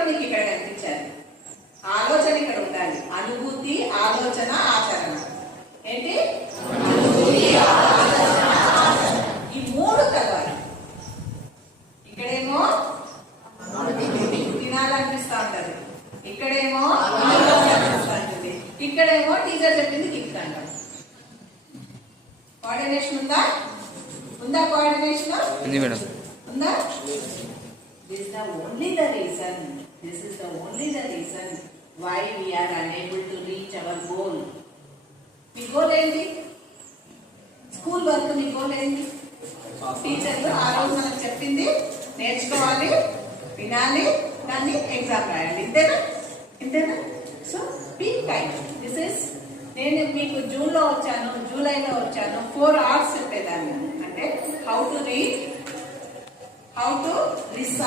కూడా మీకు ఇక్కడ కనిపించాలి. ఆలోచన ఇక్కడ ఉండాలి. అనుభూతి, ఆలోచన, ఆచరణ. ఏంటి? ఈ మూడు కలవాలి. ఇక్కడేమో తినాలనిపిస్తా ఉంటది, ఇక్కడేమో అనిపిస్తా ఉంటుంది, ఇక్కడేమో టీచర్ చెప్పింది గిఫ్ట్ అంటాం. కోఆర్డినేషన్ ఉందా? ఉందా కోఆర్డినేషన్? ఉందా? This is the only the reason why we are unable to reach our goal. Me goal ఏంటి? స్కూల్ వర్క్ మీ గోల్ ఏంటి? టీచర్లు ఆ రోజు మనకు చెప్పింది నేర్చుకోవాలి, వినాలి, దాన్ని ఎగ్జామ్ రాయాలి. ఇంతేనా? So be kind. This is, నేను మీకు జూన్లో వచ్చాను, జూలైలో వచ్చాను, 4 hours చెప్పేదాన్ని. అంటే how to read, how to recite.